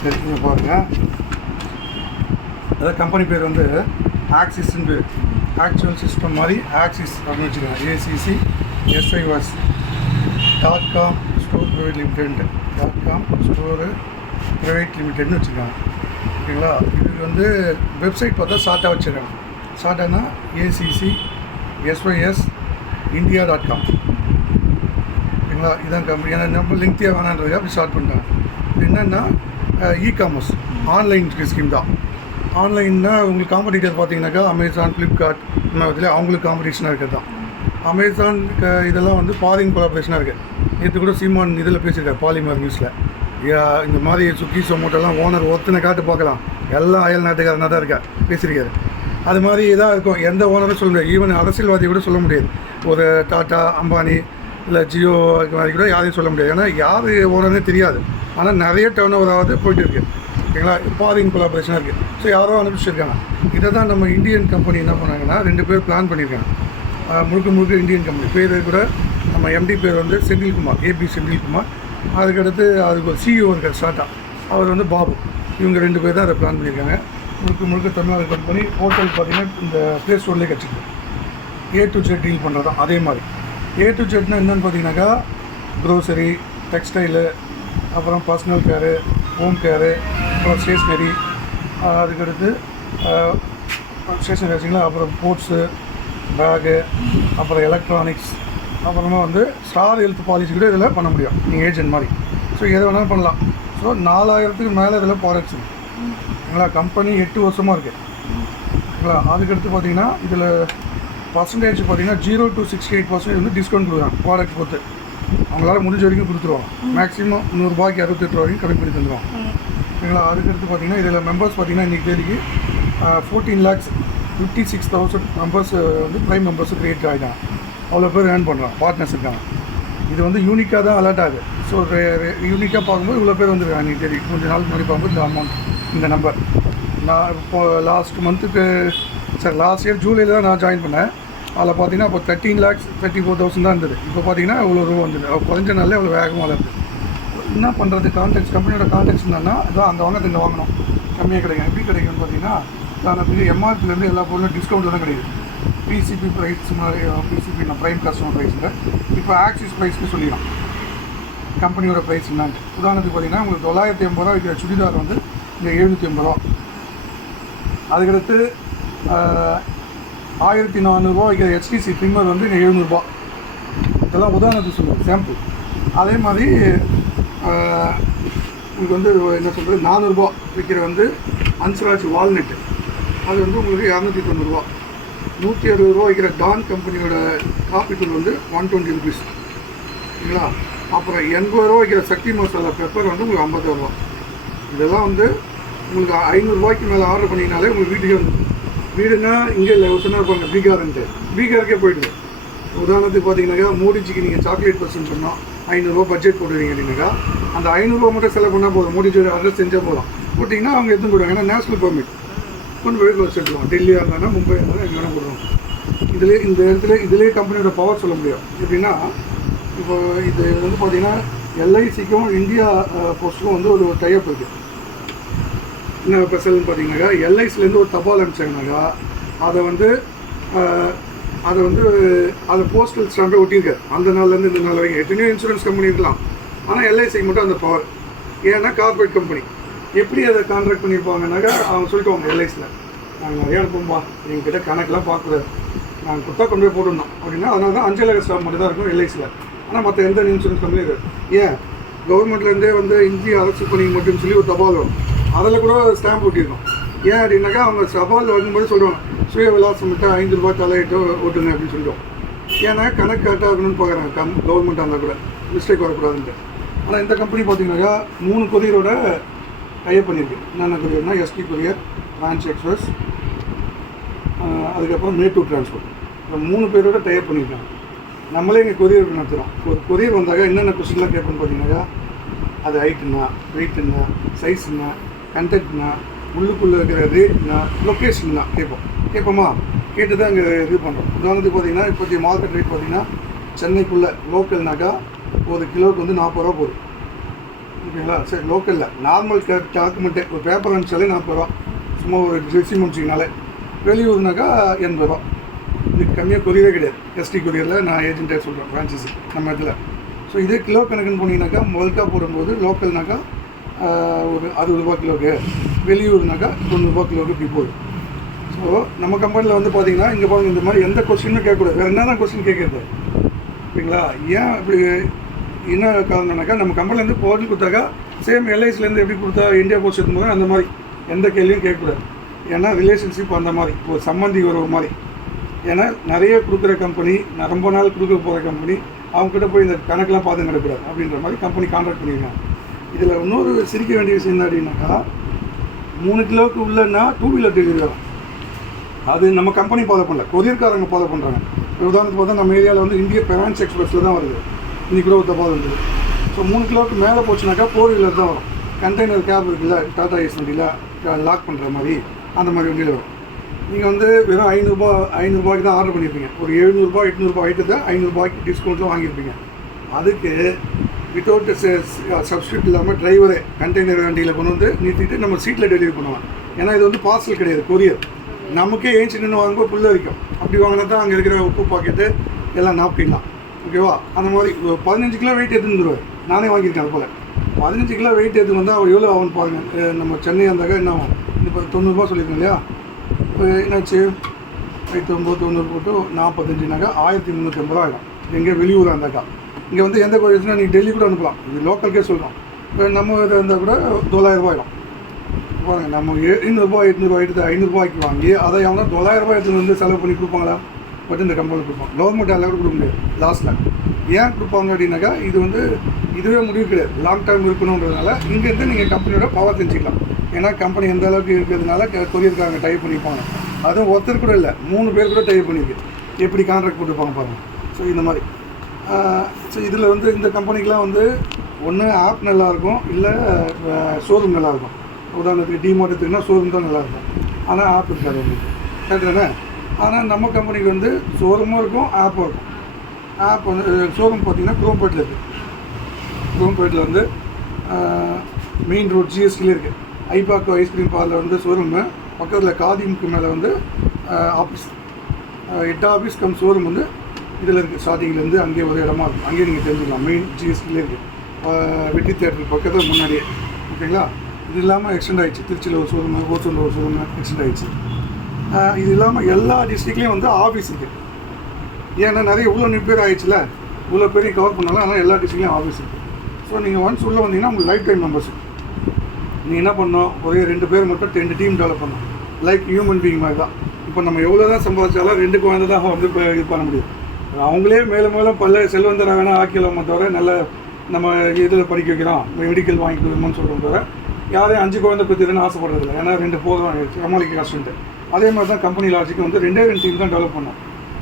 சரி நீங்கள் பாருங்கள். அதாவது கம்பெனி பேர் வந்து ஆக்சிஸ்ன்னு பேர். ஆக்சுவல் சிஸ்டம் மாதிரி ஆக்சிஸ் அப்படின்னு வச்சுக்கோங்க. ACC SIS .com store private limited .com store private லிமிடெட்னு வச்சுருக்காங்க. ஓகேங்களா? இது வந்து வெப்சைட் பார்த்தா ஷார்ட்டாக வச்சுருக்காங்க. ஷார்ட்டானா ஏசிசி எஸ்ஒய்எஸ் India.com. ஓகேங்களா? இதான் கம்பெனி. ஏன்னா நம்ம லிங்க்தியாக வேணான்றதுக்காக அப்படி ஸ்டார்ட் பண்ணிட்டாங்க. இது என்னென்னா இ-காமர்ஸ் ஆன்லைன் ஸ்கீம் தான். ஆன்லைன்னா உங்களுக்கு காம்படிட்டர் பார்த்தீங்கன்னாக்கா அமேசான், ஃப்ளிப்கார்ட் இந்த மாதிரி அவங்களுக்கு காம்படிஷனாக இருக்கிறது தான். அமேசான் இதெல்லாம் வந்து ஃபாரின் கொலாபரேஷனாக இருக்குது. நேற்று கூட சீமான் இதில் பேசியிருக்காரு பாலிமர் நியூஸில். இந்த மாதிரி சுக்கி சொமோட்டெல்லாம் ஓனர் ஒருத்தனை காட்டு பார்க்கலாம், எல்லாம் அயல் நாட்டுக்காரனாக தான் இருக்கா பேசியிருக்காரு. அது மாதிரி இதாக இருக்கும். எந்த ஓனரும் சொல்ல முடியாது. ஈவன் அரசியல்வாதி கூட சொல்ல முடியாது. ஒரு டாட்டா, அம்பானி இல்லை ஜியோ மாதிரி கூட யாரையும் சொல்ல முடியாது. ஏன்னா யார் ஓனர்னே தெரியாது. ஆனால் நிறைய டர்ன் ஓவர் ஆகுது போயிட்டு இருக்குது. ஓகேங்களா? ஃபாரின் கொலாபரேஷனாக இருக்குது. ஸோ யாரோ அனுப்பிச்சிருக்காங்க. இதை தான் நம்ம இந்தியன் கம்பெனி என்ன பண்ணாங்கன்னா 2 பேர் பிளான் பண்ணியிருக்காங்க. முழுக்க இந்தியன் கம்பெனி. பேர் கூட நம்ம எம்டி பேர் வந்து செந்தில்குமார், ஏபி செந்தில்குமார். அதுக்கடுத்து அதுக்கு ஒரு சிஇஓ இருக்கார் ஸ்டார்ட்டாக, அவர் வந்து பாபு. இவங்க 2 பேர் தான் அதை பிளான் பண்ணியிருக்காங்க. முழுக்க தமிழ்நாடு கம்பெனி. ஹோட்டல் பார்த்திங்கன்னா இந்த ப்ளே ஸ்டோர்லேயே கிடச்சிருக்கு. A to Z டீல் பண்ணுறது தான். அதே மாதிரி A to Zனா என்னென்னு பார்த்தீங்கன்னாக்கா க்ரோசரி, டெக்ஸ்டைலு, அப்புறம் பர்சனல் கேரு, ஹோம் கேரு, அப்புறம் ஸ்டேஷ்னரி, அதுக்கடுத்து ஸ்டேஷ்னரி வச்சிங்களா, அப்புறம் ஸ்போர்ட்ஸு, பேகு, அப்புறம் எலக்ட்ரானிக்ஸ், அப்புறமா வந்து ஸ்டார் ஹெல்த் பாலிசி கூட இதில் பண்ண முடியும் நீங்கள் ஏஜென்ட் மாதிரி. ஸோ எதை வேணாலும் பண்ணலாம். ஸோ 4000க்கு மேலே இதில் ப்ராடக்ட்ஸ் இருக்குங்களா. கம்பெனி 8 வருஷமாக இருக்குது. ஓகேங்களா? அதுக்கடுத்து பார்த்தீங்கன்னா இதில் பர்சன்டேஜ் பார்த்தீங்கன்னா 0 to 68% வந்து டிஸ்கவுண்ட் கொடுக்குறாங்க. ப்ராடக்ட் பொறுத்து அவங்களால முடிஞ்ச வரைக்கும் கொடுத்துருவாங்க. மேக்ஸிமம் 100 ரூபாய்க்கு 68 வரைக்கும் கம்மி பண்ணி தந்துடுவாங்க. ஓகேங்களா? அதுக்கடுத்து பார்த்தீங்கன்னா இதில் மெம்பர்ஸ் பார்த்தீங்கன்னா இன்றைக்கி தேதிக்கு 14,56,000 மெம்பர்ஸ் வந்து ப்ரைம் மெம்பர்ஸ் க்ரியேட் ஆகிட்டாங்க. அவ்வளோ பேர் ஏர்ன் பண்ணுறாங்க, பார்ட்னர்ஸ் இருக்காங்க. இது வந்து யூனிக்காக தான் அலர்ட் ஆகுது. ஸோ யூனிக்காக பார்க்கும்போது இவ்வளோ பேர் வந்துருக்காங்க. இன்றைக்கி தெரியும். கொஞ்சம் நாளுக்கு முன்னாடி பார்க்கும்போது இந்த அமௌண்ட், இந்த நம்பர். நான் இப்போது லாஸ்ட் இயர் ஜூலையில் தான் நான் ஜாயின் பண்ணேன். அதில் பார்த்தீங்கன்னா இப்போ 13,34,000 தான் இருந்தது. இப்போ பார்த்தீங்கன்னா இவ்வளோ ரூபா வந்தது. குறைஞ்ச நாளில் இவ்வளோ வேகமாக இருக்குது. என்ன பண்ணுறது? கான்டெக்ட், கம்பெனியோட கான்டெக்ட் என்னன்னா இதான் அங்கே வாங்க இங்கே வாங்கணும், கம்மியாக கிடைக்கும். எப்படி கிடைக்கும்னு பார்த்தீங்கன்னா எனக்கு எம்ஆர்பிலேருந்து எல்லா பொருளும் டிஸ்கவுண்ட் தான் கிடைக்குது. பிசிபி ப்ரைஸ் மாதிரி பிசிபி நான் ப்ரைம் கஸ்டமர் ப்ரைஸில் இப்போ ஆக்சிஸ் ப்ரைஸ்க்கு சொல்லிடலாம் கம்பெனியோட ப்ரைஸ் என்னான்ட்டு. உதாரணத்துக்கு பார்த்தீங்கன்னா உங்களுக்கு 980 ரூபா விற்கிற சுடிதார் வந்து இங்கே 780 ரூபா. அதுக்கடுத்து 1400 ரூபா விற்கிற ஹெச்டிசி ட்ரிம்மர் வந்து இங்கே 700 ரூபா. இதெல்லாம் உதாரணத்துக்கு சொல்லுங்கள், சாம்பிள். அதே மாதிரி உங்களுக்கு வந்து என்ன சொல்கிறது 400 ரூபா விற்கிற வந்து அன்சராஜ் வால்நெட்டு, அது வந்து உங்களுக்கு 290 ரூபா. 160 ரூபா விற்கிற டான் கம்பெனியோட காஃபி தூள் வந்து 120 ருபீஸ். சரிங்களா? அப்புறம் 80 ரூபா விற்கிற சக்தி மசாலா பெப்பர் வந்து உங்களுக்கு 50 ரூபா. இதெல்லாம் வந்து உங்களுக்கு 500 ரூபாய்க்கு மேலே ஆர்டர் பண்ணிங்கனாலே உங்களுக்கு வீட்டுக்கே வந்து, வீடுனா இங்கே இல்லை சொன்னால் இருப்பாங்க பீகார்ன்ட்டு, பீகாருக்கே போயிடுது. உதாரணத்துக்கு பார்த்தீங்கன்னாக்கா மோடிஜிக்கு நீங்கள் சாக்லேட் பர்சன் சொன்னோம் 500 ரூபா பட்ஜெட் போட்டுருவீங்க அப்படின்னாக்கா அந்த 500 ரூபா மட்டும் செலவு பண்ணால் போதும். மோடிஜி அட்ரஸ் செஞ்சால் போதும். போட்டிங்கன்னா அவங்க எடுத்து போடுவாங்க. ஏன்னா நேஷனல் பெர்மிட் கொண்டு போய் வச்சுருவாங்க. டெல்லியாக இருந்தாலும் மும்பை இருந்தாலும் எங்கே வேணால் போடுவாங்க. இந்த இடத்துல இதிலே கம்பெனியோட பவர் சொல்ல முடியும். எப்படின்னா இப்போ இது வந்து பார்த்திங்கன்னா எல்ஐசிக்கும் இந்தியா போஸ்ட்டுக்கும் வந்து ஒரு டைப் இருக்குது. என்ன ஸ்பெஷல்னு பார்த்தீங்கன்னாக்கா எல்ஐசிலேருந்து ஒரு தபால் அனுப்பிச்சாங்கனாக்கா அதை போஸ்டல் ஸ்டாம்பை ஒட்டியிருக்காரு. அந்த நாள்லேருந்து இந்த நாள் வரைக்கும் எத்தனையோ இன்சூரன்ஸ் கம்பெனி இருக்கலாம். ஆனால் எல்ஐசிக்கு மட்டும் அந்த பவர். ஏன்னா கார்பரேட் கம்பெனி எப்படி அதை கான்ட்ராக்ட் பண்ணியிருப்பாங்கன்னாக்கா அவங்க சொல்லிட்டுவாங்க எல்ஐசியில் நாங்கள் நிறையா அனுப்புவோம்பா, எங்ககிட்ட கணக்கெலாம் பார்க்கக்கூடாது, நாங்கள் கொடுத்தா கொண்டு போய் போட்டுருந்தோம் அப்படின்னா. அதனால தான் அஞ்சலக ஸ்டாம்ப் மட்டும் தான் இருக்கும் எல்ஐசியில். ஆனால் மற்ற எந்த இன்சூரன்ஸ் கம்பெனியும் இருக்குது. ஏன் கவர்மெண்ட்லேருந்தே வந்து இந்திய அரசு பணிக்கு மட்டும் சொல்லி ஒரு தபால் வரும். அதில் கூட ஸ்டாம்ப் ஒட்டியிருக்கோம். ஏன் அப்படின்னாக்கா அவங்க தபால் வரும்போது சொல்லுவாங்க சுய விலாசம் விட்டு 5 ரூபா தலையிட்டு ஓட்டுங்க அப்படின்னு சொல்லிடுவோம். ஏன்னா கணக்கு கரெக்டாக இருக்கணும்னு பார்க்குறாங்க கவர்மெண்ட்டாக இருந்தால் கூட மிஸ்டேக் வரக்கூடாதுன்ட்டு. ஆனால் இந்த கம்பெனி பார்த்தீங்கன்னாக்கா 3 கொரியரோட டைப் பண்ணியிருக்கு. என்னென்ன கொரியர்னா எஸ்டி கொரியர், பிரான்ச் எக்ஸ்பிரஸ், அதுக்கப்புறம் மேட்டூர் டிரான்ஸ்போர்ட். இந்த 3 பேரோட டைப் பண்ணியிருக்காங்க. நம்மளே இங்கே கொரியர் நடத்துகிறோம். ஒரு கொரியர் வந்தாக்கா என்னென்ன கொஸ்டின்லாம் கேட்போம்னு பார்த்தீங்கன்னாக்கா அது ஹைட்டுன்னா, வெயிட்டுன்னா, சைஸுன்னா, கண்டென்ட்னா, உள்ளுக்குள்ளே இருக்கிற ரேட்னா, லொக்கேஷன்னா கேட்போமா? கேட்டு தான் இங்கே இது பண்ணுறோம். உதாரணத்துக்கு பார்த்தீங்கன்னா இப்போதைய மார்க்கெட் ரேட் பார்த்தீங்கன்னா சென்னைக்குள்ளே லோக்கல்னாக்கா 1 கிலோவுக்கு வந்து 40 ரூபா போகுது. ஓகேங்களா? சரி, லோக்கலில் நார்மல் டாக்குமெண்ட்டு ஒரு பேப்பர் அனுப்பிச்சாலே 40 ரூபா, சும்மா ஒரு ரெசியூம் அனுப்பிச்சிங்கனாலே. வெளியூர்னாக்கா 80 ரூபா. இதுக்கு கம்மியாக கொரியரே கிடையாது. எஸ்டி கொரியரில் நான் ஏஜென்ட்டாக சொல்கிறேன், ஃப்ரான்ச்சைஸி நம்ம இதில். ஸோ இதே கிலோ கணக்குன்னு போனீங்கன்னாக்கா பல்காக போடும்போது லோக்கல்னாக்கா ஒரு 60 ரூபா கிலோக்கு, வெளியூர்னாக்கா 90 ரூபா கிலோக்கு இப்படி போகுது. ஸோ நம்ம கம்பெனியில் வந்து பார்த்தீங்கன்னா இங்கே பாருங்கள், இந்த மாதிரி எந்த கொஸ்டினும் கேட்கக்கூடாது. வேறு என்ன கொஸ்டின் கேட்குறது? ஓகேங்களா? ஏன் இப்படி என்ன காரணம்னாக்கா, நம்ம கம்பெனிலேருந்து பொருள் கொடுத்தாக்கா சேம் எல்ஐசிலேருந்து எப்படி கொடுத்தா இந்தியா போஸ்ட் எடுக்கும்போது அந்த மாதிரி எந்த கேள்வியும் கேட்கக்கூடாது. ஏன்னா ரிலேஷன்ஷிப் அந்த மாதிரி ஒரு சம்மந்தி உறவு மாதிரி. ஏன்னா நிறைய கொடுக்குற கம்பெனி, ரொம்ப நாள் கொடுக்க போகிற கம்பெனி, அவங்ககிட்ட போய் இந்த கணக்கெலாம் பார்த்து நடக்கூடாது அப்படின்ற மாதிரி கம்பெனி கான்ட்ராக்ட் பண்ணியிருக்காங்க. இதில் இன்னொரு சிரிக்க வேண்டிய விஷயம் என்ன அப்படின்னாக்கா, 3 கிலோவுக்கு உள்ளன்னா 2 வீலர் டெலிவரி வரும். அது நம்ம கம்பெனி ஃபாலோ பண்ணல, கொரியர்காரங்க ஃபாலோ பண்ணுறாங்க. உதாரணத்துக்கு பார்த்தா நம்ம ஏரியாவில் வந்து இந்திய பெரான்ஸ் எக்ஸ்பிரஸில் தான் வருது, இன்னைக்கு கூட தப்பாக இருந்தது. ஸோ 3 கிலோவுக்கு மேலே போச்சுனாக்கா 4 வீலர் தான் வரும். கண்டெய்னர் கேப் இருக்குல்ல, டாடா ஏஸ் வண்டியில் லாக் பண்ணுற மாதிரி, அந்த மாதிரி வண்டியில் வரும். நீங்கள் வந்து வெறும் 500 தான் ஆர்டர் பண்ணியிருப்பீங்க. ஒரு 700 800 ஐட்டு தான் 500 டிஸ்கவுண்ட்டில் வாங்கியிருப்பீங்க. அதுக்கு வித்தவுட் சப்ஸ்டியூட் இல்லாமல் டிரைவரே கண்டெய்னர் வண்டியில் கொண்டு வந்து நிறுத்திட்டு நம்ம சீட்டில் டெலிவரி பண்ணுவாங்க. ஏன்னா இது வந்து பார்சல் கிடையாது, கொரியர். நமக்கே ஏஞ்சி நின்று வாங்கும்போது புள்ள வரைக்கும் அப்படி வாங்கினா தான் அங்கே இருக்கிற உப்பு பாக்கெட்டு எல்லாம் நாப்கின்லாம். ஓகேவா? அந்த மாதிரி 15 கிலோ வெயிட் எடுத்துன்னு வந்துடுவார். நானே வாங்கியிருக்கேன். அது போல் 15 கிலோ வெயிட் எடுத்து வந்தால் அவர் எவ்வளோ ஆகும்னு பாருங்கள். நம்ம சென்னை இருந்தாக்கா என்ன ஆகும்? இப்போ 90 ரூபா சொல்லியிருக்கோம் இல்லையா? இப்போ என்னாச்சு, 90 போட்டு 45னாக்கா 1350 ரூபா ஆகிடும். எங்கே வெளியூராக இருந்தாக்கா. இங்கே வந்து எந்த கோயில்னா நீங்கள் டெல்லி கூட அனுப்பலாம். இது லோக்கலுக்கே சொல்கிறோம். இப்போ நம்ம இதில் இருந்தால் கூட 900 ரூபா ஆகிடும். பாருங்கள், நம்ம 700 800 எடுத்து 500 ரூபாய்க்கு வாங்கி அதை எவனா 900 ரூபாய் எடுத்துன்னு வந்து செலவு பண்ணி கொடுப்பாங்களா? பட் இந்த கம்பெனியில் கொடுப்போம். கவர்மெண்ட் அதில் கூட கொடுக்க முடியாது லாஸ்ட்டில். ஏன் கொடுப்பாங்க அப்படின்னாக்கா, இது வந்து இதுவே முடிவு கிடையாது, லாங் டேர்ம் இருக்கணுன்றதுனால இங்கேருந்து நீங்கள் கம்பெனியோட பவர் தெரிஞ்சுக்கலாம். ஏன்னா கம்பெனி எந்த அளவுக்கு இருக்கிறதுனால கொரியர்காரங்க டைப் பண்ணிப்பாங்க. அதுவும் ஒருத்தர் கூட இல்லை, 3 பேர் கூட டைப் பண்ணியிருக்கு. எப்படி கான்ட்ராக்ட் போட்டுப்பாங்க பாருங்கள். ஸோ இந்த மாதிரி ஸோ இதில் வந்து இந்த கம்பெனிக்கெலாம் வந்து ஒன்று ஆப் நல்லாயிருக்கும், இல்லை ஷோரூம் நல்லாயிருக்கும். உதாரணத்துக்கு டிமார்ட் எடுத்துக்கினா ஷோரூம் தான் நல்லாயிருக்கும், ஆனால் ஆப் இருக்காது உங்களுக்கு. கரெக்டு தானே? ஆனால் நம்ம கம்பெனிக்கு வந்து ஷோரூமும் இருக்கும், ஆப்பும் இருக்கும். ஆப் வந்து ஷோரூம் பார்த்திங்கன்னா குரோம்பேட்டில் இருக்குது. குரோம்பேட்டில் வந்து மெயின் ரோட் ஜிஎஸ்டிலே இருக்குது. ஐபாக்கோ ஐஸ்கிரீம் பார்லர் வந்து ஷோரூமு பக்கத்தில் காதிமுக்கு மேலே வந்து ஆஃபீஸ், 8 ஆஃபீஸ் கம் ஷோரூம் வந்து இதில் இருக்குது. ஸ்டார்டிங்லேருந்து அங்கேயே ஒரு இடமா இருக்கும். அங்கேயே நீங்கள் தெரிஞ்சுக்கலாம். மெயின் ஜிஎஸ்டிலே இருக்குது. வெட்டி தேட்டருக்கு பக்கத்தில் முன்னாடியே. ஓகேங்களா? இது இல்லாமல் எக்ஸ்டெண்ட் ஆகிடுச்சு. திருச்சியில் ஒரு ஷோரூமு, ஓசூரில் ஒரு ஷோரூமு எக்ஸ்டெண்ட் ஆகிடுச்சு. இது இல்லாமல் எல்லா டிஸ்ட்ரிக்ட்லேயும் வந்து ஆஃபீஸ் இருக்குது. ஏன்னா நிறைய இவ்வளோ பேர் ஆகிடுச்சுல, இவ்வளோ பேரையும் கவர் பண்ணாலும், ஆனால் எல்லா டிஸ்ட்ரிக்ட்லேயும் ஆஃபீஸ் இருக்குது. ஸோ நீங்கள் ஒன்ஸ் உள்ளே வந்தீங்கன்னா உங்களுக்கு லைஃப் டைம் மெம்பர்ஷிப். நீங்கள் என்ன பண்ணணும், ஒரே 2 பேர் மட்டும் 2 டீம் டெவலப் பண்ணணும். லைக் ஹியூமன் பீயிங் மாதிரி தான். இப்போ நம்ம எவ்வளோ தான் சம்பாதிச்சாலும் 2 குழந்தை தான் வந்து இப்போ இது பண்ண முடியும். அவங்களே மேலும் மேலும் பல செல்வந்தராக வேணால் ஆக்கிடலாமே தவிர, நல்ல நம்ம இதில் படிக்க வைக்கிறோம், மெடிக்கல் வாங்கி கொடுக்கணும்னு சொல்கிறோம் தவிர, யாரையும் 5 குழந்தை பற்றிதுன்னு ஆசைப்படுறதில்ல. ஏன்னா 2 போதும் சமாளிக்க கஷ்டன்ட்டு. அதே மாதிரி தான் கம்பெனி லாஜிக்கு வந்து 2 டீம் தான் டெவலப் பண்ணோம்.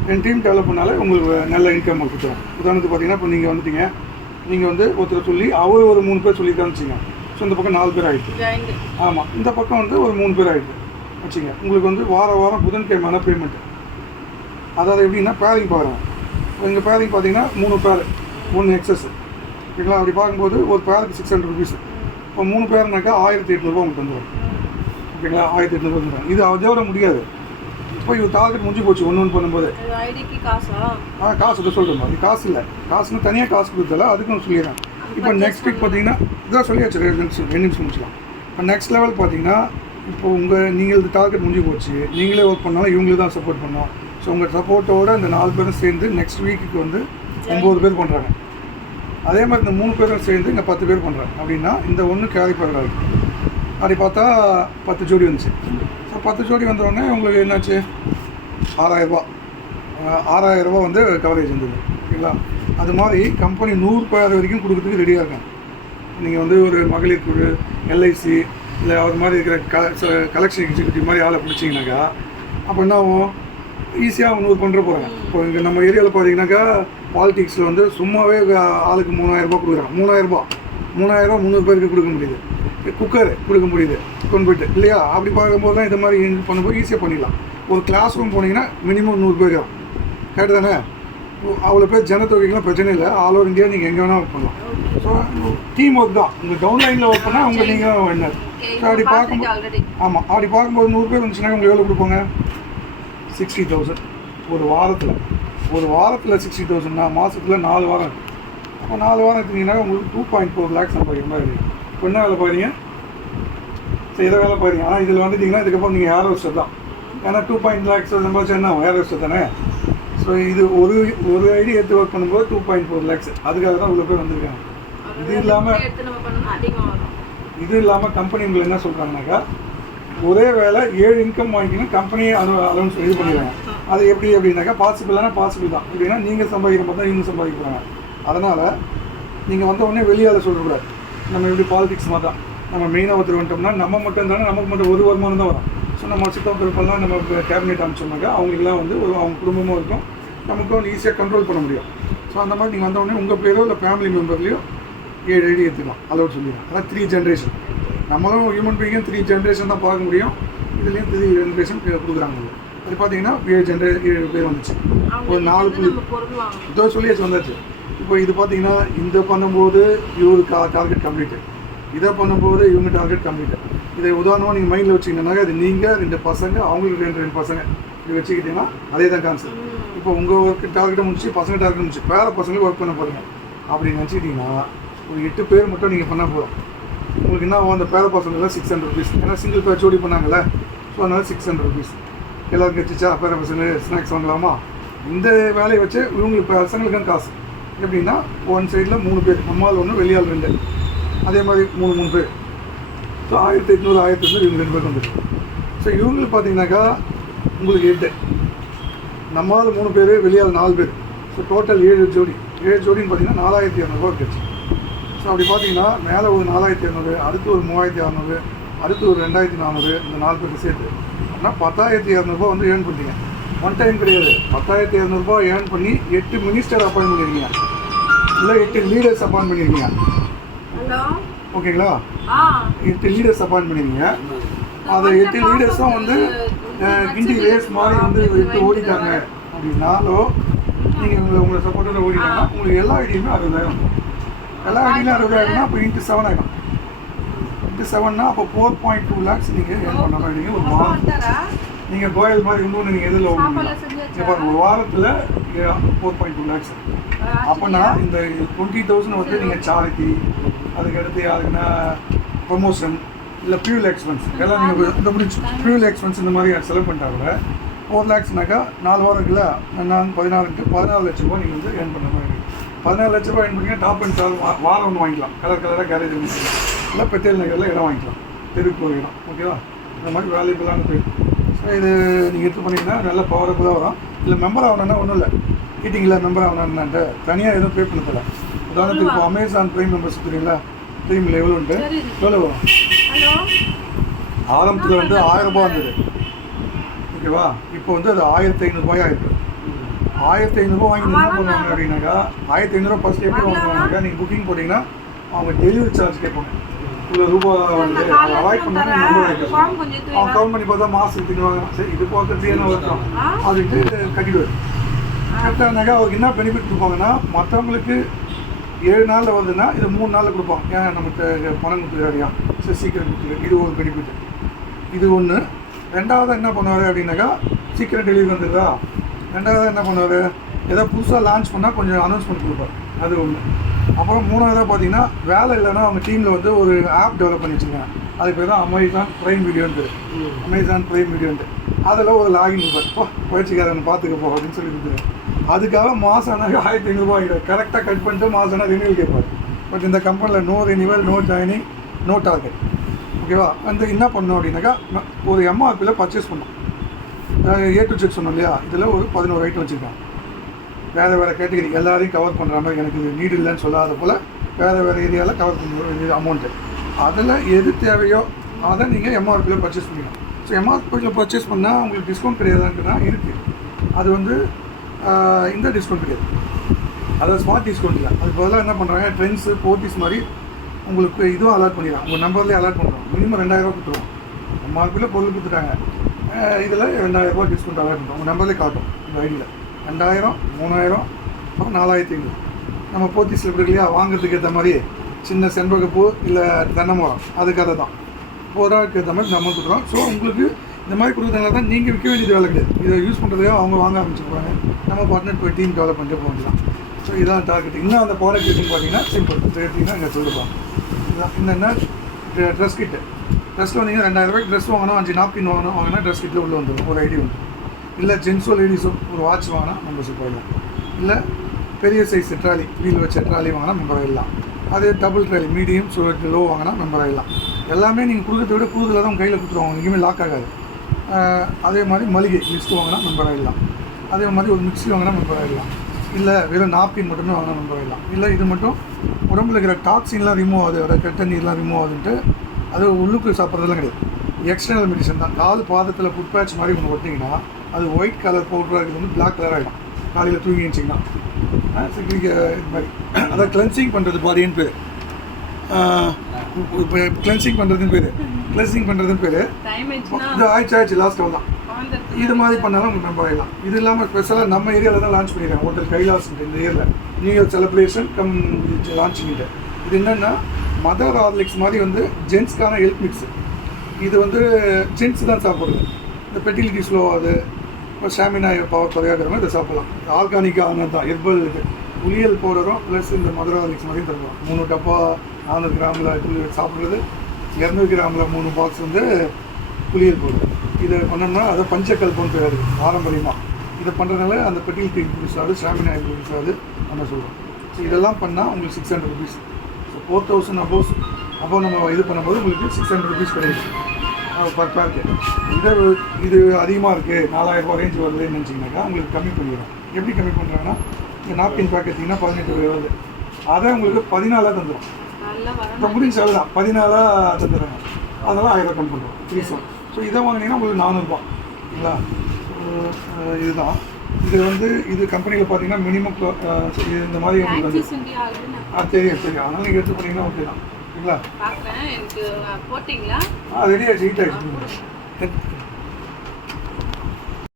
2 டீம் டெவலப் பண்ணாலே உங்களுக்கு நல்ல இன்கம் கொடுத்துரும். உதாரணத்துக்கு பார்த்தீங்கன்னா, இப்போ நீங்கள் வந்துட்டீங்க, நீங்கள் வந்து ஒருத்தர் சொல்லி அவர் ஒரு 3 பேர் சொல்லியிருக்கான்னு வச்சுங்க. ஸோ இந்த பக்கம் 4 பேர் ஆகிடுச்சு. ஆமாம், இந்த பக்கம் வந்து ஒரு 3 பேர் ஆகிடுச்சு வச்சுங்க. உங்களுக்கு வந்து வாரம் புதன்கிழமையான பேமெண்ட்டு. அதாவது எப்படின்னா பேரிங் பார்க்குறேன். இங்கே பேரிங் பார்த்தீங்கன்னா 3 பேர் 1 எக்ஸஸ். ஓகேங்களா? அப்படி பார்க்கும்போது ஒரு பேருக்கு 600 ருபீஸ். இப்போ 3 பேர்னாக்கா 1800 ரூபா உங்களுக்கு வந்துடும். ஓகேங்களா? 1800 ரூபா வந்துடும். இது அதோட முடியாது. இப்போ இது டார்கெட் முடிஞ்சு போச்சு. ஒன்று பண்ணும்போது காசு தான் சொல்கிறோம். அது காசு இல்லை, காசுன்னு தனியாக காசு கொடுத்தல, அதுக்கும் சொல்லிடுறேன். இப்போ நெக்ஸ்ட் வீக் பார்த்தீங்கன்னா இதான் சொல்லியாச்சு, 2 நிமிஷம் முடிச்சலாம். இப்போ நெக்ஸ்ட் லெவல் பார்த்தீங்கன்னா, இப்போ நீங்கள் இந்த டார்கெட் முடிஞ்சு போச்சு, நீங்களே ஒர்க் பண்ணாலும் இவங்களுக்கு தான் சப்போர்ட் பண்ணோம். ஸோ உங்கள் சப்போர்ட்டோடு இந்த 4 பேரும் சேர்ந்து நெக்ஸ்ட் வீக்குக்கு வந்து 9 பேர் பண்ணுறாங்க. அதே மாதிரி இந்த 3 பேரும் சேர்ந்து இங்கே 10 பேர் பண்ணுறாங்க. அப்படின்னா இந்த ஒன்று கேரி பண்ணுறாங்க. அப்படி பார்த்தா 10 ஜோடி வந்துச்சு. ஸோ 10 ஜோடி வந்தோடனே உங்களுக்கு என்னாச்சு, 6000 ரூபா வந்து கவரேஜ் இருந்தது. ஓகேங்களா? அது மாதிரி கம்பெனி 100 பேர் வரைக்கும் கொடுக்குறதுக்கு ரெடியாக இருக்காங்க. நீங்கள் வந்து ஒரு மகளிர் குழு, எல்ஐசி, இல்லை அவர் மாதிரி இருக்கிற கலெக்ஷன் எக்ஸிக்யூட்டிவ் மாதிரி ஆளை பிடிச்சிங்கனாக்கா, அப்போ என்ன ஆகும், ஈஸியாக 100 பண்ணுற போகிறாங்க. இப்போ இங்கே நம்ம ஏரியாவில் பார்த்தீங்கன்னாக்கா பாலிடிக்ஸில் வந்து சும்மாவே ஆளுக்கு 3000 ரூபா கொடுக்குறாங்க. 3000 ரூபா 300 பேருக்கு கொடுக்க முடியுது. குக்கர் கொடுக்க முடியுது கொண்டு போய்ட்டு, இல்லையா? அப்படி பார்க்கும்போது தான் இந்த மாதிரி பண்ணும்போது ஈஸியாக பண்ணிடலாம். ஒரு கிளாஸ் ரூம் போனீங்கன்னா மினிமம் 100 பேர் தான். கரெக்டு தானே? அவ்வளோ பேர் ஜனத்தொகைக்கெலாம் பிரச்சனை இல்லை. ஆல் ஓவர் இந்தியா நீங்கள் எங்கே வேணால் பண்ணலாம். ஸோ டீம் ஒர்க் தான். உங்கள் டவுன்லைனில் ஒர்க் பண்ணால் உங்கள் நீங்கள் வின்னர். ஸோ அப்படி பார்க்கும்போது ஆமாம், அப்படி பார்க்கும்போது 100 பேர் இருந்துச்சுன்னா உங்களுக்கு எவ்வளோ கொடுப்பாங்க? 60,000 ஒரு வாரத்தில் 60,000 மாதத்தில் 4 வாரம் இருக்குது. அப்போ 4 வாரம் எடுத்தீங்கன்னா உங்களுக்கு 2.4 lakhs சம்பாதிக்கிற மாதிரி இருக்குது. இப்போ என்ன வேலை பாருங்க, சரி இதை வேலை பாருங்க. ஆனால் இதில் வந்துட்டிங்கன்னா இதுக்கப்புறம் நீங்கள் ஹேர் ஹோஸ்டர் தான். ஏன்னா 2.4 lakhs சம்பாதிச்சா என்ன ஹேர் ஹோஸ்டர் தானே. ஸோ இது ஒரு ஐடி எடுத்து ஒர்க் பண்ணும்போது 2.4 lakhs. அதுக்காக தான் இவ்வளோ பேர் வந்திருக்காங்க. இது இல்லாமல் கம்பெனி உங்களுக்கு என்ன சொல்கிறாங்கனாக்கா, ஒரே வேலை 7 இன்கம் வாங்கிக்கணும், கம்பெனியை அலௌன்ஸ் இது பண்ணிடுறாங்க. அது எப்படி அப்படின்னாக்கா பாசிபிள் தான். எப்படின்னா நீங்கள் சம்பாதிக்கிற மாதிரி தான் இவங்க சம்பாதிக்கிறாங்க. அதனால் நீங்கள் வந்த உடனே வெளியால் சொல்லக்கூடாது. நம்ம எப்படி பாலிடிக்ஸ் மாதிரி தான். நம்ம மெயினாக ஒருத்தர் வந்துட்டோம்னா நம்ம மட்டும் தானே, நமக்கு மட்டும் ஒரு வருமானம் தான் வரும். ஸோ நம்ம சித்தம் பிறப்பெல்லாம் நம்ம கேபினெட் அமைச்சோம்னாக்கா அவங்களுக்குலாம் வந்து அவங்க குடும்பமும் இருக்கும், நமக்கும் ஈஸியாக கண்ட்ரோல் பண்ண முடியும். ஸோ அந்த மாதிரி நீங்கள் வந்தவுடனே உங்கள் பேரோ இல்லை ஃபேமிலி மெம்பர்லேயோ 7 ஐடி எடுத்துக்கலாம், அலௌட் சொல்லிடுறோம். அதான் 3 ஜென்ரேஷன். நம்மளும் ஹியூமன் பீயிங்கும் 3 ஜென்ரேஷன் தான் பார்க்க முடியும். இதுலேயும் 3 ஜென்ரேஷன் கொடுக்குறாங்க. அது பார்த்தீங்கன்னா 7 பேர் வந்துச்சு. ஒரு 4 இதோ சொல்லியாச்சு வந்தாச்சு. இப்போ இது பார்த்தீங்கன்னா இந்த பண்ணும்போது இவருக்கு டார்கெட் கம்ப்ளீட்டு, இதை பண்ணும்போது இவங்க டார்கெட் கம்ப்ளீட்டு. இதை உதாரணமாக நீங்கள் மைண்டில் வச்சிங்கன்னா அது நீங்கள் 2 பசங்க, அவங்களுக்கு 2 பசங்க, இது வச்சுக்கிட்டிங்கன்னா அதே தான் கான்செப்ட். இப்போ உங்கள் ஒர்க்கு டார்கெட்டை முடிச்சு பசங்க டார்கெட் முடிச்சு வேறு பசங்களுக்கு ஒர்க் பண்ண போகிறீங்க அப்படின்னு நினச்சிக்கிட்டிங்கன்னா ஒரு 8 பேர் மட்டும் நீங்கள் பண்ணால் போதும். உங்களுக்கு என்ன அந்த பேர பசங்களாம் 600 rupees. ஏன்னா சிங்கிள் பேர் ஜோடி பண்ணாங்கல்ல, ஸோ அதனால 600 rupees. எல்லாருக்கும் வச்சுச்சா பேர பசங்க ஸ்நாக்ஸ் வாங்கலாமா? இந்த வேலையை வச்சு இவங்களுக்கு பசங்களுக்கும் காசு. எப்படின்னா ஒன் சைடில் 3 பேர், நம்மால் 1 வெளியால் 2, அதே மாதிரி 3 பேர். ஸோ 1800 இவங்க 2 பேர் வந்துருக்கு. ஸோ இவங்களுக்கு பார்த்தீங்கன்னாக்கா உங்களுக்கு 8, நம்மால் 3 பேர், வெளியால் 4 பேர். ஸோ டோட்டல் 7 ஜோடின்னு பார்த்தீங்கன்னா 4200 கிடைச்சி. ஸோ அப்படி பார்த்தீங்கன்னா மேலே ஒரு 4200, அடுத்து ஒரு 3600, அடுத்து ஒரு 2400, இந்த 4 பேருக்கு சேர்த்து அப்படின்னா 10,200 வந்து ஏர்ன் பண்ணிட்டீங்க. ஒன் டைம் கிடையாது, 10,200 ஏர்ன் பண்ணி 8 மினிஸ்டர் அப்பாயின்ட் பண்ணியிருக்கீங்க, இல்லை 8 லீடர்ஸ் அப்பாயின்ட் பண்ணியிருக்கீங்க. ஓகேங்களா? 8 லீடர்ஸ் அப்பாயின்ட் பண்ணியிருக்கீங்க. அதை 8 லீடர்ஸ் தான் வந்து கிண்டி ரேஸ் மாதிரி வந்து 8 ஓடிட்டாங்க அப்படின்னாலோ நீங்கள் உங்களை சப்போர்ட்டோட ஓடிட்டாங்கன்னா உங்களுக்கு எல்லா ஐடியுமே 60,000. எல்லா ஐடியிலும் 60,000னா அப்போ இன்ட்டு 7 ஆகிடும். இன்ட்டு 7னா அப்போ 4.2 lakhs நீங்கள் ஏர்ன் பண்ண மாதிரி ஒரு வாரம். நீங்கள் கோயல் மாதிரி இன்னொன்று நீங்கள் எதில் இப்போ ஒரு வாரத்தில் 4.2 lakhs. அப்போனா இந்த 20,000 வந்து நீங்கள் சாரிட்டி, அதுக்கடுத்து யாருக்குன்னா ப்ரொமோஷன், இல்லை ஃபியூல் எக்ஸ்பென்ஸ் எல்லாம் நீங்கள் இந்த முடிச்சு ஃபியூல் எக்ஸ்பென்ஸ் இந்த மாதிரி செலவு பண்ணிட்டா கூட 4 lakhsனாக்கா 4 வாரம் இருக்குல்ல, நான் 14 லட்ச ரூபா நீங்கள் வந்து ஏர்ன் பண்ணுற மாதிரி இருக்குது. 14 லட்ச ரூபா ஏர்ன் பண்ணிங்கன்னா டாப் அண்ட் சார் வாரம் ஒன்று வாங்கிக்கலாம், கலராக கேரேஜ் வாங்கிக்கலாம், இல்லை பெத்தேல் நகரில் இடம் வாங்கிக்கலாம், தெருக்கு ஒரு இடம். ஓகேவா? இந்த மாதிரி வேல்யூபிளான பேர். ஸோ இது நீங்கள் எடுத்து பண்ணிங்கன்னா நல்ல பவரபுளாக வரும். இல்லை மெம்பர் ஆகணுன்னா ஒன்றும் இல்லை, மீட்டிங்கில் மெம்பர் ஆகணுன்னான்ட்டு தனியாக எதுவும் பே பண்ணதில்லை. உதாரணத்துக்கு இப்போ அமேசான் ப்ரைம் மெம்பர்ஷிப் தெரியுங்களா, ப்ரீமில் எவ்வளோன்ட்டு எவ்வளோ வரும்? ஆரம்பத்தில் வந்து 1000 ரூபா இருந்தது. ஓகேவா? இப்போ வந்து அது 1500 ஆயிருக்கு. 1500 வாங்கி என்ன பண்ணுவாங்க அப்படின்னாக்கா, 1500 ஃபஸ்ட் எப்படி வாங்குவாங்கனாக்கா, நீங்கள் புக்கிங் போட்டிங்கன்னா அவங்க டெலிவரி சார்ஜ் கேட்பாங்க. இவ்வளோ ரூபா வந்து அதை அவாய்ட் பண்ணாங்க. அவங்க கவுண்ட் பண்ணி பார்த்தா மாதத்துக்கு தின்னுவாங்க. சரி இது போக்குறது என்ன வரட்டும் அதுக்கு கட்டிடுவார். கரெக்டானாக்கா அவருக்கு என்ன பெனிஃபிட் கொடுப்பாங்கன்னா, மற்றவங்களுக்கு 7 நாளில் வருதுன்னா இது 3 நாளில் கொடுப்பாங்க. ஏன் நமக்கு பணம் கொடுத்துருக்காரியா, சரி சீக்கிரம் கொடுத்துரு, இது ஒரு பெனிஃபிட். இது ஒன்று. ரெண்டாவது என்ன பண்ணுவார் அப்படின்னாக்கா, சீக்கிரம் டெலிவரி வந்துடுதா. ரெண்டாவது என்ன பண்ணுவார், ஏதாவது புதுசாக லான்ச் பண்ணால் கொஞ்சம் அனௌன்ஸ்மெண்ட் கொடுப்பார், அது ஒன்று. அப்புறம் 3ஆவதாக பார்த்தீங்கன்னா, வேலை இல்லைன்னா அவங்க டீமில் வந்து ஒரு ஆப் டெவலப் பண்ணி வச்சுருக்காங்க. அதுக்கு பேர் தான் அமேசான் ப்ரைம் வீடியோன்ட்டு. அமேசான் ப்ரைம் வீடியோன்ட்டு அதில் ஒரு லாகின் கொடுப்பார். பயிற்சிக்காரன் பார்த்துக்க போ அப்படின்னு சொல்லி கொடுத்துரு. அதுக்காக மாதம் ஆனால் 1500 ஆகிடும். கரெக்டாக கட் பண்ணிட்டு மாதம் ஆனால் ரினியூவல் கேட்பார். பட் இந்த கம்பெனியில் no renewal, no joining, no target. ஓகேவா? அந்த என்ன பண்ணோம் அப்படின்னாக்கா, ஒரு எம்ஆர்பியில் பர்ச்சேஸ் பண்ணோம். A to Z சொன்னோம் இல்லையா, இதில் ஒரு 11 ஐட்டம் வச்சுருக்காங்க. வேறு கேட்டகரி எல்லாரையும் கவர் பண்ணுற மாதிரி, எனக்கு இது நீடு இல்லைன்னு சொல்லாத போல் வேறு ஏரியாவில் கவர் பண்ண வேண்டிய அமௌண்ட்டு. அதில் எது தேவையோ அதை நீங்கள் எம்ஆர்பியில் பர்ச்சேஸ் பண்ணிக்கலாம். ஸோ எம்ஆர்பியில் பர்ச்சேஸ் பண்ணால் உங்களுக்கு டிஸ்கவுண்ட் கிடையாதுன்னா இருக்குது. அது வந்து இந்த டிஸ்கவுண்ட் கிடையாது, அதாவது ஸ்மார்ட் டிஸ்கவுண்ட் இல்லை. அதுக்கு பதிலாக என்ன பண்ணுறாங்க, ட்ரெண்ட்ஸு போர்ட்டிஸ் மாதிரி உங்களுக்கு இதுவும் அலாட் பண்ணிடுறாங்க. உங்கள் நம்பர்லேயே அலாட் பண்ணுறோம். மினிமம் 2000 கொடுத்துருவோம். எம்ஆர்பியில் பொருள் கொடுத்துட்டாங்க, இதில் 2000 டிஸ்கவுண்ட் அலாட் பண்ணுறோம். உங்கள் நம்பர்லேயே காட்டும். உங்கள் ஐடியில் 2000, 3000, அப்புறம் 4500. நம்ம போத்தீஸில் இப்படி இல்லையா வாங்குறதுக்கு ஏற்ற மாதிரி சின்ன செண்பகப்பூ இல்லை தென்னைமரம் அதுக்காக தான் 4 ரூபாய்க்கு ஏற்ற மாதிரி நம்ம கொடுக்குறோம். ஸோ உங்களுக்கு இந்த மாதிரி கொடுக்குறதுனால தான் நீங்கள் விற்க வேண்டியது வேலை கிடையாது. இதை யூஸ் பண்ணுறதுக்காக அவங்க வாங்க ஆரம்பிச்சிருப்பாங்க. நம்ம பார்ட்னர் போய் டீம் டெவலப் பண்ணிட்டு போக வேண்டியதான். ஸோ இதான் டார்கெட். இன்னும் அந்த ப்ராடக்ட் எப்படின்னு பார்த்தீங்கன்னா சிம்பிள் எடுத்திங்கன்னா இங்கே சொல்லிருப்பாங்க. இதுதான் என்னென்ன ட்ரெஸ் கிட்டு. ட்ரெஸ்ஸில் வந்தீங்கன்னா 2000 ரூபாய்க்கு ட்ரெஸ் வாங்கணும், 5 நாப்கின் வாங்கினா ட்ரெஸ் கிட்டில் உள்ளே வந்துடும் ஒரு ஐடி வந்து. இல்லை ஜென்ஸோ லேடிஸோ ஒரு வாட்ச் வாங்கினா மெம்பர்ஷிப் ஆகிடலாம். இல்லை பெரிய சைஸ் ட்ராலி வீல் வச்ச ட்ராலி வாங்கினா மெம்பர் ஆகிடலாம். அதே டபுள் ட்ராலி மீடியம் லோ வாங்கினா மெம்பர் ஆகிடலாம். எல்லாமே நீங்கள் கொடுக்கறத விட கூடுதலாக தான் கையில் கொடுத்துருவாங்க, எங்கேயுமே லாக் ஆகாது. அதே மாதிரி மளிகை லிஸ்ட்டு வாங்கினா மெம்பர் ஆகிடலாம். அதே மாதிரி ஒரு மிக்ஸி வாங்கினா மெம்பர் ஆகிடலாம். இல்லை வெறும் நாப்கின் மட்டுமே வாங்கினா மெம்பர் ஆகிடலாம். இல்லை இது மட்டும் உடம்புல இருக்கிற டாக்ஸின்லாம் ரிமூவ் ஆகுது, அதோட கெட்ட நீர்லாம் ரிமூவ் ஆகுதுன்ட்டு அது உள்ளுக்கு சாப்பிட்றதுலாம் கிடையாது. எக்ஸ்டர்னல் மெடிசன் தான். கால் பாதத்தில் ஃபுட் பேட்ச் மாதிரி ஒன்று ஒட்டிங்கன்னா அது ஒயிட் கலர் பவுடராக இருக்கிறது வந்து பிளாக் கலர் ஆகிடும் காலையில் தூங்கி வச்சிங்கன்னா. இது மாதிரி அதான் கிளென்சிங் பண்ணுறது பாடின்னு பேர். இப்போ கிளென்சிங் பண்ணுறதுன்னு பேர் இது ஆயிடுச்சு லாஸ்ட் தான். இது மாதிரி பண்ணாலும் உங்களுக்கு மெம்பர் ஆகிடலாம். இது இல்லாமல் ஸ்பெஷலாக நம்ம ஏரியாவில் தான் லான்ச் பண்ணிடுறேன். ஹோட்டல் கைலாஸ் இந்த இயரில் நியூ இயர் செலிப்ரேஷன் லான்ச்சிங்கிட்ட. இது என்னென்னா மதர் ஹார்லிக்ஸ் மாதிரி வந்து ஜென்ஸ்க்கான ஹெல்த் மிக்ஸு. இது வந்து ஜென்ஸ் தான் சாப்பிட்றது. இந்த ஃபெர்டிலிட்டி ஸ்லோ ஆகுது, இப்போ ஸ்டாமினா பவர் குறையாகிற மாதிரி இதை சாப்பிடலாம். ஆர்கானிக்காக ஆனது தான், ஹெர்பல் இது புளியல் பவுடரும் ப்ளஸ் இந்த மதர் ஹார்லிக்ஸ் மாதிரியும் தருவோம். 3 டப்பா 400 கிராமில் சாப்பிட்றது, 200 கிராமில் 3 பாக்ஸ் வந்து புளியல் பவுடர். இதை பண்ணோம்னா அதை பஞ்சக்கல்பம் பேர் பாரம்பரியமாக. இதை பண்ணுறதுனால அந்த ஃபெர்டிலிட்டி இன்க்ரீஸ் ஆகுது, ஸ்டாமினா இன்க்ரீஸ் ஆகுது நம்ம சொல்கிறோம். ஸோ இதெல்லாம் பண்ணால் உங்களுக்கு 600 ருபீஸ். ஸோ 4000 அப்போ நம்ம இது பண்ணும்போது உங்களுக்கு 600 ருபீஸ் கிடைக்கும் பர் பேருக்கு. இது அதிகமாக இருக்குது, 4000 ரூபா ரேஞ்ச் வருதுன்னு நினச்சிங்கனாக்கா உங்களுக்கு கம்மி பண்ணிடுறோம். எப்படி கம்மி பண்ணுறாங்கன்னா இந்த நாப்கின் பேக் எடுத்திங்கன்னா 18 வருது, அதை உங்களுக்கு 14 தந்துடும். இப்போ முடிஞ்ச செலவு தான் 14 தந்துடுறாங்க. அதனால் 1000 ரூபா கம்மி பண்ணுறோம் 3 ஸோ இதை வாங்கினீங்கன்னா உங்களுக்கு 400 ரூபா இல்லைங்களா. இதுதான் இது வந்து இது கம்பெனியில் பார்த்தீங்கன்னா மினிமம் இந்த மாதிரி உங்களுக்கு வந்து தெரியும். அதனால் நீங்கள் எடுத்து பண்ணிங்கன்னா ஓகே தான். சரிங்களா? ரெடி ஆகிடுச்சு, ஹீட் ஆகிடுச்சு.